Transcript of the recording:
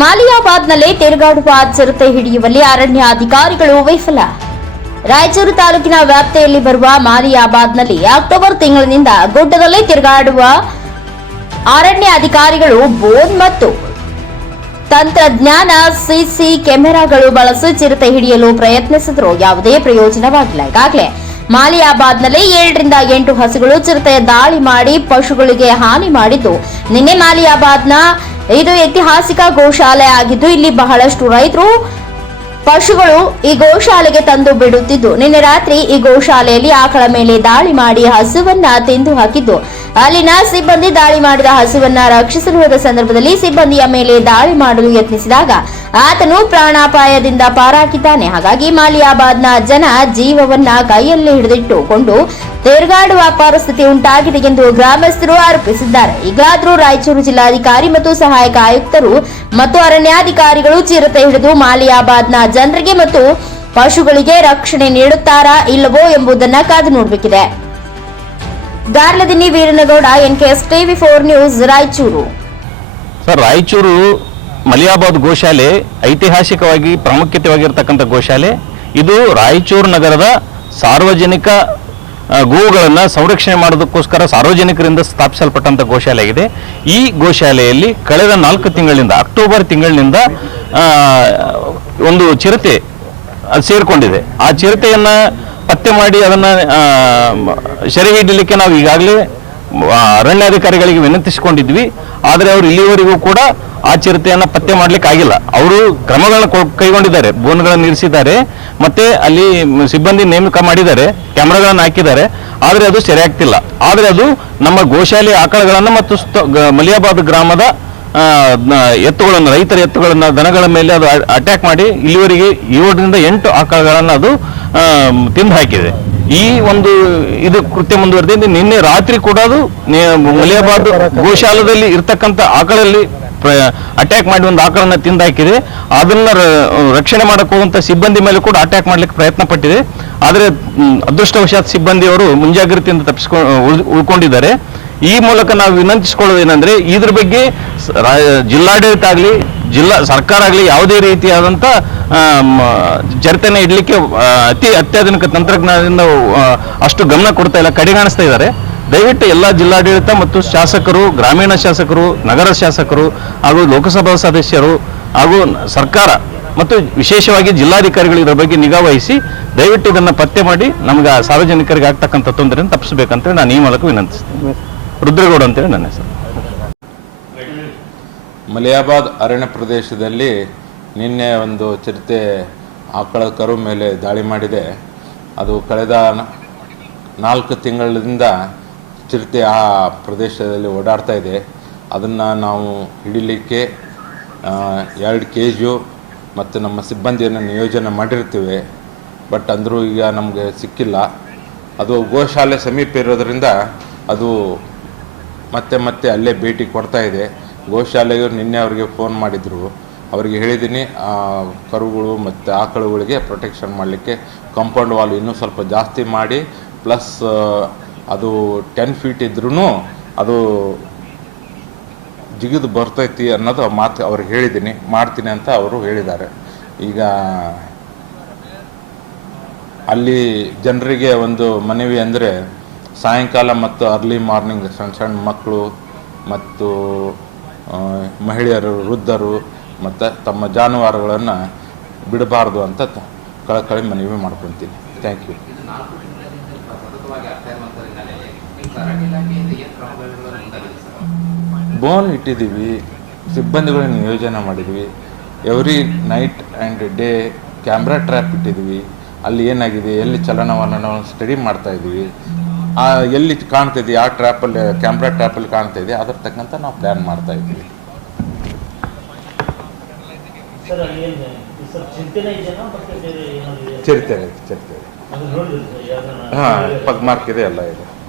ಮಾಲಿಯಾಬಾದ್ನಲ್ಲಿ ತಿರುಗಾಡುವ ಚಿರತೆ ಹಿಡಿಯುವಲ್ಲಿ ಅರಣ್ಯ ಅಧಿಕಾರಿಗಳು ವಿಫಲ. ರಾಯಚೂರು ತಾಲೂಕಿನ ವ್ಯಾಪ್ತಿಯಲ್ಲಿ ಬರುವ ಮಾಲಿಯಾಬಾದ್ನಲ್ಲಿ ಅಕ್ಟೋಬರ್ ತಿಂಗಳಿನಿಂದ ಗುಡ್ಡದಲ್ಲಿ ತಿರುಗಾಡುವ ಅರಣ್ಯ ಅಧಿಕಾರಿಗಳು ಬೋನ್ ಮತ್ತು ತಂತ್ರಜ್ಞಾನ ಸಿಸಿ ಕ್ಯಾಮೆರಾಗಳು ಬಳಸಿ ಚಿರತೆ ಹಿಡಿಯಲು ಪ್ರಯತ್ನಿಸಿದ್ರು. ಯಾವುದೇ ಪ್ರಯೋಜನವಾಗಿಲ್ಲ. ಈಗಾಗಲೇ ಮಾಲಿಯಾಬಾದ್ನಲ್ಲಿ ಏಳರಿಂದ ಎಂಟು ಹಸುಗಳು ಚಿರತೆ ದಾಳಿ ಮಾಡಿ ಪಶುಗಳಿಗೆ ಹಾನಿ ಮಾಡಿದ್ದು. ನಿನ್ನೆ ಮಾಲಿಯಾಬಾದ್ನ ಇದು ಐತಿಹಾಸಿಕ ಗೋಶಾಲೆ ಆಗಿದ್ದು, ಇಲ್ಲಿ ಬಹಳಷ್ಟು ರೈತರು, ಪಶುಗಳು ಈ ಗೋಶಾಲೆಗೆ ತಂದು ಬಿಡುತ್ತಿದ್ದು. ನಿನ್ನೆ ರಾತ್ರಿ ಈ ಗೋಶಾಲೆಯಲ್ಲಿ ಆಕಳ ಮೇಲೆ ದಾಳಿ ಮಾಡಿ ಹಸುವನ್ನ ತಿಂದು ಹಾಕಿದ್ದು. ಅಲ್ಲಿನ ಸಿಬ್ಬಂದಿ ದಾಳಿ ಮಾಡಿದ ಹಸುವನ್ನ ರಕ್ಷಿಸಲು ಹೋದ ಸಂದರ್ಭದಲ್ಲಿ ಸಿಬ್ಬಂದಿಯ ಮೇಲೆ ದಾಳಿ ಮಾಡಲು ಯತ್ನಿಸಿದಾಗ ಆತನು ಪ್ರಾಣಾಪಾಯದಿಂದ ಪಾರಾಗಿದ್ದಾನೆ. ಹಾಗಾಗಿ ಮಾಲಿಯಾಬಾದ್ನ ಜನ ಜೀವವನ್ನ ಕೈಯಲ್ಲಿ ಹಿಡಿದಿಟ್ಟುಕೊಂಡು ತೇರ್ಗಾಡುವ ಪರಿಸ್ಥಿತಿ ಉಂಟಾಗಿದೆ ಎಂದು ಗ್ರಾಮಸ್ಥರು ಆರೋಪಿಸಿದ್ದಾರೆ. ಈಗಾದರೂ ರಾಯಚೂರು ಜಿಲ್ಲಾಧಿಕಾರಿ ಮತ್ತು ಸಹಾಯಕ ಆಯುಕ್ತರು ಮತ್ತು ಅರಣ್ಯಾಧಿಕಾರಿಗಳು ಚಿರತೆ ಹಿಡಿದು ಮಾಲಿಯಾಬಾದ್ನ ಜನರಿಗೆ ಮತ್ತು ಪಶುಗಳಿಗೆ ರಕ್ಷಣೆ ನೀಡುತ್ತಾರಾ ಇಲ್ಲವೋ ಎಂಬುದನ್ನ ಕಾದು ನೋಡಬೇಕಿದೆ. Garladinni Veeranagouda, NKS TV four news, Raichur. Raichur Maliyabad ಗೋಶಾಲೆ ಐತಿಹಾಸಿಕವಾಗಿ ಪ್ರಾಮುಖ್ಯತೆವಾಗಿರ್ತಕ್ಕಂಥ ಗೋಶಾಲೆ. ಇದು ರಾಯಚೂರು ನಗರದ ಸಾರ್ವಜನಿಕ ಗೋವುಗಳನ್ನು ಸಂರಕ್ಷಣೆ ಮಾಡೋದಕ್ಕೋಸ್ಕರ ಸಾರ್ವಜನಿಕರಿಂದ ಸ್ಥಾಪಿಸಲ್ಪಟ್ಟಂಥ ಗೋಶಾಲೆ ಆಗಿದೆ ಈ ಗೋಶಾಲೆಯಲ್ಲಿ ಕಳೆದ ನಾಲ್ಕು ತಿಂಗಳಿಂದ ಅಕ್ಟೋಬರ್ ತಿಂಗಳಿನಿಂದ ಒಂದು ಚಿರತೆ ಸೇರಿಕೊಂಡಿದೆ. ಆ ಚಿರತೆಯನ್ನು ಪತ್ತೆ ಮಾಡಿ ಅದನ್ನು ಸೆರೆ ಹಿಡಲಿಕ್ಕೆ ನಾವು ಈಗಾಗಲೇ ಅರಣ್ಯಾಧಿಕಾರಿಗಳಿಗೆ ವಿನಂತಿಸಿಕೊಂಡಿದ್ವಿ. ಆದರೆ ಅವರು ಇಲ್ಲಿವರೆಗೂ ಕೂಡ ಆ ಚಿರತೆಯನ್ನು ಪತ್ತೆ ಮಾಡ್ಲಿಕ್ಕೆ ಆಗಿಲ್ಲ. ಅವರು ಕ್ರಮಗಳನ್ನ ಕೈಗೊಂಡಿದ್ದಾರೆ, ಬೋನ್ಗಳನ್ನು ಇರಿಸಿದ್ದಾರೆ ಮತ್ತೆ ಅಲ್ಲಿ ಸಿಬ್ಬಂದಿ ನೇಮಕ ಮಾಡಿದ್ದಾರೆ, ಕ್ಯಾಮ್ರಾಗಳನ್ನು ಹಾಕಿದ್ದಾರೆ, ಆದರೆ ಅದು ಸರಿಯಾಗ್ತಿಲ್ಲ. ಆದರೆ ಅದು ನಮ್ಮ ಗೋಶಾಲೆ ಆಕಳಗಳನ್ನು ಮತ್ತು ಮಲಿಯಾಬಾದ್ ಗ್ರಾಮದ ಎತ್ತುಗಳನ್ನು, ರೈತರ ಎತ್ತುಗಳನ್ನು, ದನಗಳ ಮೇಲೆ ಅದು ಅಟ್ಯಾಕ್ ಮಾಡಿ ಇಲ್ಲಿವರೆಗೆ ಏಳರಿಂದ ಎಂಟು ಆಕಳಗಳನ್ನು ಅದು ತಿಂದು ಹಾಕಿದೆ. ಈ ಒಂದು ಇದು ಕೃತ್ಯ ಮುಂದುವರೆದಿದೆ ನಿನ್ನೆ ರಾತ್ರಿ ಕೂಡ ಅದು ಮಲಿಯಾಬಾದ್ ಗೋಶಾಲದಲ್ಲಿ ಇರ್ತಕ್ಕಂಥ ಆಕಳಲ್ಲಿ ಅಟ್ಯಾಕ್ ಮಾಡಿ ಒಂದು ಆಕಳನ್ನ ತಿಂದಾಕಿದೆ ಅದನ್ನ ರಕ್ಷಣೆ ಮಾಡಕ್ ಹೋಗುವಂತ ಸಿಬ್ಬಂದಿ ಮೇಲೆ ಕೂಡ ಅಟ್ಯಾಕ್ ಮಾಡ್ಲಿಕ್ಕೆ ಪ್ರಯತ್ನ ಪಟ್ಟಿದೆ. ಆದರೆ ಅದೃಷ್ಟವಶಾತ್ ಸಿಬ್ಬಂದಿ ಸಿಬ್ಬಂದಿಯವರು ಮುಂಜಾಗ್ರತೆಯಿಂದ ತಪ್ಪಿಸ್ಕೊಂಡು ಉಳ್- ಉಳ್ಕೊಂಡಿದ್ದಾರೆ. ಈ ಮೂಲಕ ನಾವು ವಿನಂತಿಸಿಕೊಳ್ಳೋದೇನೆಂದ್ರೆ ಇದ್ರ ಬಗ್ಗೆ ಜಿಲ್ಲಾಡಳಿತ ಆಗಲಿ, ಜಿಲ್ಲಾ, ಸರ್ಕಾರ ಆಗಲಿ ಯಾವುದೇ ರೀತಿಯಾದಂಥ ಚರ್ತನೆ ಇಡಲಿಕ್ಕೆ ಅತಿ ಅತ್ಯಾಧುನಿಕ ತಂತ್ರಜ್ಞಾನದಿಂದ ಅಷ್ಟು ಗಮನ ಕೊಡ್ತಾ ಇಲ್ಲ ಕಡೆಗಾಣಿಸ್ತಾ ಇದ್ದಾರೆ. ದಯವಿಟ್ಟು ಎಲ್ಲ ಜಿಲ್ಲಾಡಳಿತ ಮತ್ತು ಶಾಸಕರು, ಗ್ರಾಮೀಣ ಶಾಸಕರು, ನಗರ ಶಾಸಕರು ಹಾಗೂ ಲೋಕಸಭಾ ಸದಸ್ಯರು ಹಾಗೂ ಸರ್ಕಾರ ಮತ್ತು ವಿಶೇಷವಾಗಿ ಜಿಲ್ಲಾಧಿಕಾರಿಗಳು ಇದರ ಬಗ್ಗೆ ನಿಗಾ ವಹಿಸಿ ದಯವಿಟ್ಟು ಇದನ್ನು ಪತ್ತೆ ಮಾಡಿ ನಮ್ಗೆ ಸಾರ್ವಜನಿಕರಿಗೆ ಆಗ್ತಕ್ಕಂಥ ತೊಂದರೆಯನ್ನು ತಪ್ಪಿಸಬೇಕಂತೇಳಿ ನಾನು ಈ ಮೂಲಕ ವಿನಂತಿಸ್ತೀನಿ. ರುದ್ರಗೌಡ ಅಂತೇಳಿ ನನ್ನ ಹೆಸರು. ಮಲಿಯಾಬಾದ್ ಅರಣ್ಯ ಪ್ರದೇಶದಲ್ಲಿ ನಿನ್ನೆ ಒಂದು ಚಿರತೆ ಆಕಳ ಕರು ಮೇಲೆ ದಾಳಿ ಮಾಡಿದೆ. ಅದು ಕಳೆದ ನಾಲ್ಕು ತಿಂಗಳಿಂದ ಚಿರತೆ ಆ ಪ್ರದೇಶದಲ್ಲಿ ಓಡಾಡ್ತಾ ಇದೆ. ಅದನ್ನು ನಾವು ಹಿಡಿಲಿಕ್ಕೆ ಎರಡು ಕೆ ಜಿಯು ಮತ್ತು ನಮ್ಮ ಸಿಬ್ಬಂದಿಯನ್ನು ನಿಯೋಜನೆ ಮಾಡಿರ್ತೀವಿ ಬಟ್ ಅಂದರೂ ಈಗ ನಮಗೆ ಸಿಕ್ಕಿಲ್ಲ. ಅದು ಗೋಶಾಲೆ ಸಮೀಪ ಇರೋದರಿಂದ ಅದು ಮತ್ತೆ ಮತ್ತೆ ಅಲ್ಲೇ ಭೇಟಿ ಕೊಡ್ತಾ ಇದೆ. ಗೋಶಾಲೆಯು ನಿನ್ನೆ ಅವರಿಗೆ ಫೋನ್ ಮಾಡಿದರು. ಅವರಿಗೆ ಹೇಳಿದ್ದೀನಿ, ಆ ಕರುಗಳು ಮತ್ತು ಆಕಳುಗಳಿಗೆ ಪ್ರೊಟೆಕ್ಷನ್ ಮಾಡಲಿಕ್ಕೆ ಕಾಂಪೌಂಡ್ ವಾಲ್ ಇನ್ನೂ ಸ್ವಲ್ಪ ಜಾಸ್ತಿ ಮಾಡಿ ಪ್ಲಸ್ ಅದು ಟೆನ್ ಫೀಟ್ ಇದ್ರೂ ಅದು ಜಿಗಿದು ಬರ್ತೈತಿ ಅನ್ನೋದು ಮಾತು ಅವ್ರಿಗೆ ಹೇಳಿದ್ದೀನಿ, ಮಾಡ್ತೀನಿ ಅಂತ ಅವರು ಹೇಳಿದ್ದಾರೆ. ಈಗ ಅಲ್ಲಿ ಜನರಿಗೆ ಒಂದು ಮನವಿ ಅಂದರೆ ಸಾಯಂಕಾಲ ಮತ್ತು ಅರ್ಲಿ ಮಾರ್ನಿಂಗ್ ಸಣ್ಣ ಸಣ್ಣ ಮಕ್ಕಳು ಮತ್ತು ಮಹಿಳೆಯರು, ವೃದ್ಧರು ಮತ್ತು ತಮ್ಮ ಜಾನುವಾರುಗಳನ್ನು ಬಿಡಬಾರ್ದು ಅಂತ ಕಳಕಳಿ ಮನವಿ ಮಾಡ್ಕೊತೀನಿ. ಥ್ಯಾಂಕ್ ಯು ಬೋನ್ ಇಟ್ಟಿದ್ದೀವಿ, ಸಿಬ್ಬಂದಿಗಳನ್ನ ನಿಯೋಜನೆ ಮಾಡಿದ್ವಿ. Every night and day camera trap ಇಟ್ಟಿದ್ವಿ ಅಲ್ಲಿ ಏನಾಗಿದೆ, ಎಲ್ಲಿ ಚಲನವಲನ ಸ್ಟಡಿ ಮಾಡ್ತಾ ಇದ್ದೀವಿ. ಆ, ಎಲ್ಲಿ ಕಾಣ್ತಾ ಆ ಟ್ರ್ಯಾಪಲ್ಲಿ, ಕ್ಯಾಮ್ರಾ ಟ್ರ್ಯಾಪಲ್ಲಿ ಕಾಣ್ತಾ ಇದೆ, ಅದ್ರ ತಕ್ಕಂಥ ನಾವು ಪ್ಲ್ಯಾನ್ ಮಾಡ್ತಾ ಇದ್ದೀವಿ ಸರ್ ಅಲ್ಲಿ ಏನು ಸರ್ ಚಿಂತೆನೇ ಇದೆಯಾ ಮತ್ತೆ ಬೇರೆ ಏನಾದ್ರು ಇದೆಯಾ? ಚಿರತೆ ಚಿರತೆ ಅದು ನೋಡಿದ್ರಿ ಸರ್ ಯಾವ್ದನ್ನ ಹಾಂ ಪಗ್ ಮಾರ್ಕ್ ಇದೆ ಎಲ್ಲ ಇದೆ.